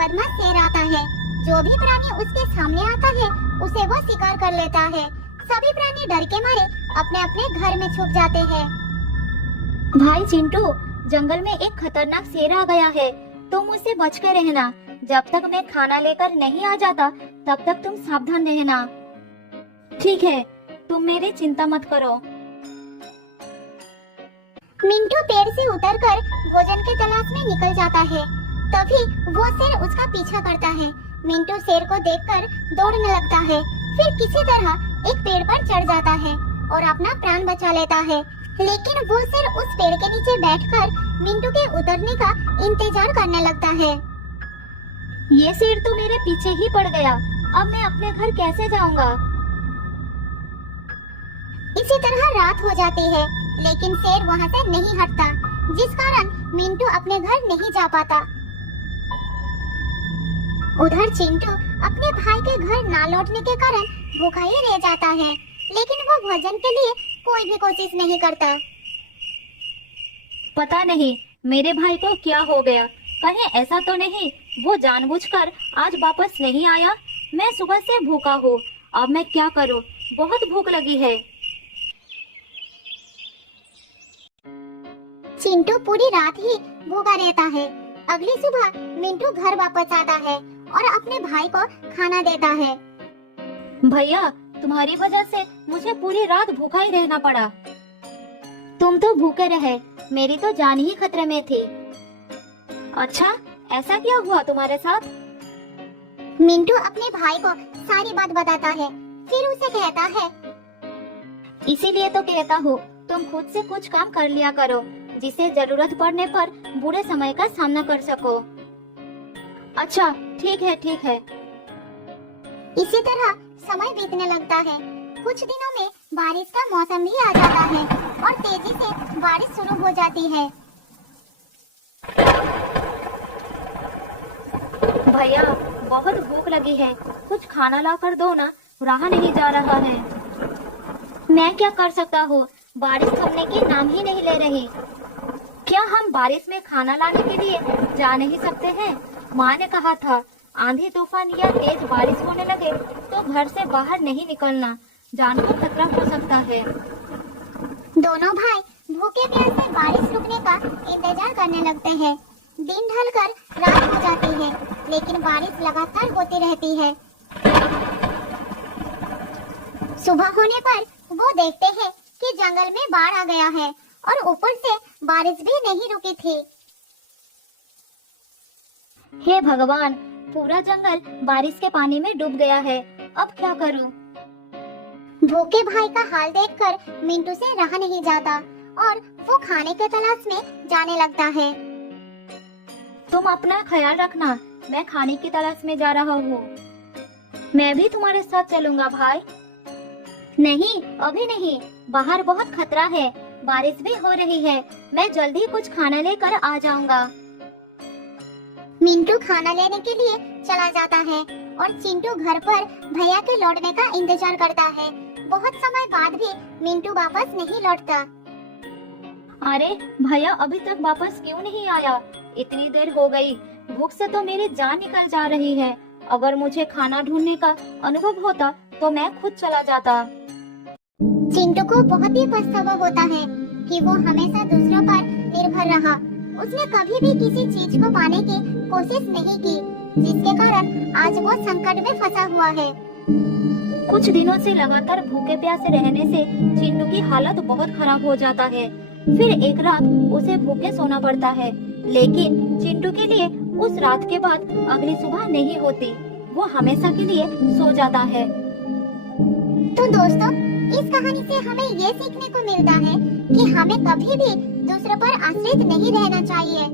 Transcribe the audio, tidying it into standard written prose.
बदमाश शेर आता है। जो भी प्राणी उसके सामने आता है उसे वो शिकार कर लेता है। सभी प्राणी डर के मारे अपने अपने घर में छुप जाते हैं। भाई चिंटू, जंगल में एक खतरनाक शेर आ गया है, तुम उससे बच के रहना। जब तक मैं खाना लेकर नहीं आ जाता तब तक तुम सावधान रहना। ठीक है, तुम मेरी चिंता मत करो। मिंटू पेड़ से उतरकर भोजन के तलाश में निकल जाता है। तभी वो शेर उसका पीछा करता है। मिंटू शेर को देखकर दौड़ने लगता है, फिर किसी तरह एक पेड़ पर चढ़ जाता है और अपना प्राण बचा लेता है। लेकिन वो शेर उस पेड़ के नीचे बैठकर मिंटू के उतरने का इंतजार करने लगता है। ये शेर तो मेरे पीछे ही पड़ गया, अब मैं अपने घर कैसे जाऊंगा? इसी तरह रात हो जाती है, लेकिन शेर वहाँ से नहीं हटता, जिस कारण मिंटू अपने घर नहीं जा पाता। उधर चिंटू अपने भाई के घर ना लौटने के कारण भूखा ही रह जाता है, लेकिन वो भोजन के लिए कोई भी कोशिश नहीं करता। पता नहीं मेरे भाई को क्या हो गया, कहीं ऐसा तो नहीं वो जानबूझकर आज वापस नहीं आया। मैं सुबह से भूखा हूँ, अब मैं क्या करूँ? बहुत भूख लगी है। चिंटू पूरी रात ही भूखा रहता है। अगली सुबह मिंटू घर वापस आता है और अपने भाई को खाना देता है। भैया, तुम्हारी वजह से मुझे पूरी रात भूखा ही रहना पड़ा। तुम तो भूखे रहे, मेरी तो जान ही खतरे में थी। अच्छा, ऐसा क्या हुआ तुम्हारे साथ? मिंटू अपने भाई को सारी बात बताता है, फिर उसे कहता है, इसीलिए तो कहता हूँ तुम खुद से कुछ काम कर लिया करो, जिसे जरूरत पड़ने पर बुरे समय का सामना कर सको। अच्छा, ठीक है ठीक है। इसी तरह समय बीतने लगता है। कुछ दिनों में बारिश का मौसम भी आ जाता है और तेजी से बारिश शुरू हो जाती है। भैया, बहुत भूख लगी है, कुछ खाना ला कर दो ना, रहा नहीं जा रहा है। मैं क्या कर सकता हूँ, बारिश थमने की नाम ही नहीं ले रही। क्या हम बारिश में खाना लाने के लिए जा नहीं सकते हैं? माँ ने कहा था आंधी तूफान या तेज बारिश होने लगे तो घर से बाहर नहीं निकलना, जान को खतरा हो सकता है। दोनों भाई भूखे प्यासे बारिश रुकने का इंतजार करने लगते हैं। दिन ढलकर रात हो जाती है, लेकिन बारिश लगातार होती रहती है। सुबह होने पर वो देखते हैं कि जंगल में बाढ़ आ गया है और ऊपर से बारिश भी नहीं रुकी थी। हे भगवान, पूरा जंगल बारिश के पानी में डूब गया है, अब क्या करूं? भूखे भाई का हाल देखकर मिंटू से रहा नहीं जाता और वो खाने के तलाश में जाने लगता है। तुम अपना ख्याल रखना, मैं खाने की तलाश में जा रहा हूँ। मैं भी तुम्हारे साथ चलूंगा भाई। नहीं, अभी नहीं, बाहर बहुत खतरा है, बारिश भी हो रही है, मैं जल्दी कुछ खाना लेकर आ जाऊंगा। मिंटू खाना लेने के लिए चला जाता है और चिंटू घर पर भैया के लौटने का इंतजार करता है। बहुत समय बाद भी मिंटू वापस नहीं लौटता। अरे भैया अभी तक वापस क्यों नहीं आया? इतनी देर हो गई, भूख से तो मेरी जान निकल जा रही है। अगर मुझे खाना ढूंढने का अनुभव होता तो मैं खुद चला जाता। चिंटू को बहुत ही पछतावा होता है कि वो हमेशा दूसरों पर निर्भर रहा। उसने कभी भी किसी चीज को पाने की कोशिश नहीं की, जिसके कारण आज वो संकट में फंसा हुआ है। कुछ दिनों से लगातार भूखे प्यासे रहने से चिंटू की हालत बहुत खराब हो जाता है। फिर एक रात उसे भूखे सोना पड़ता है, लेकिन चिंटू के लिए उस रात के बाद अगली सुबह नहीं होती, वो हमेशा के लिए सो जाता है। तो दोस्तों, इस कहानी से हमें ये सीखने को मिलता है कि हमें कभी भी दूसरों पर आश्रित नहीं रहना चाहिए।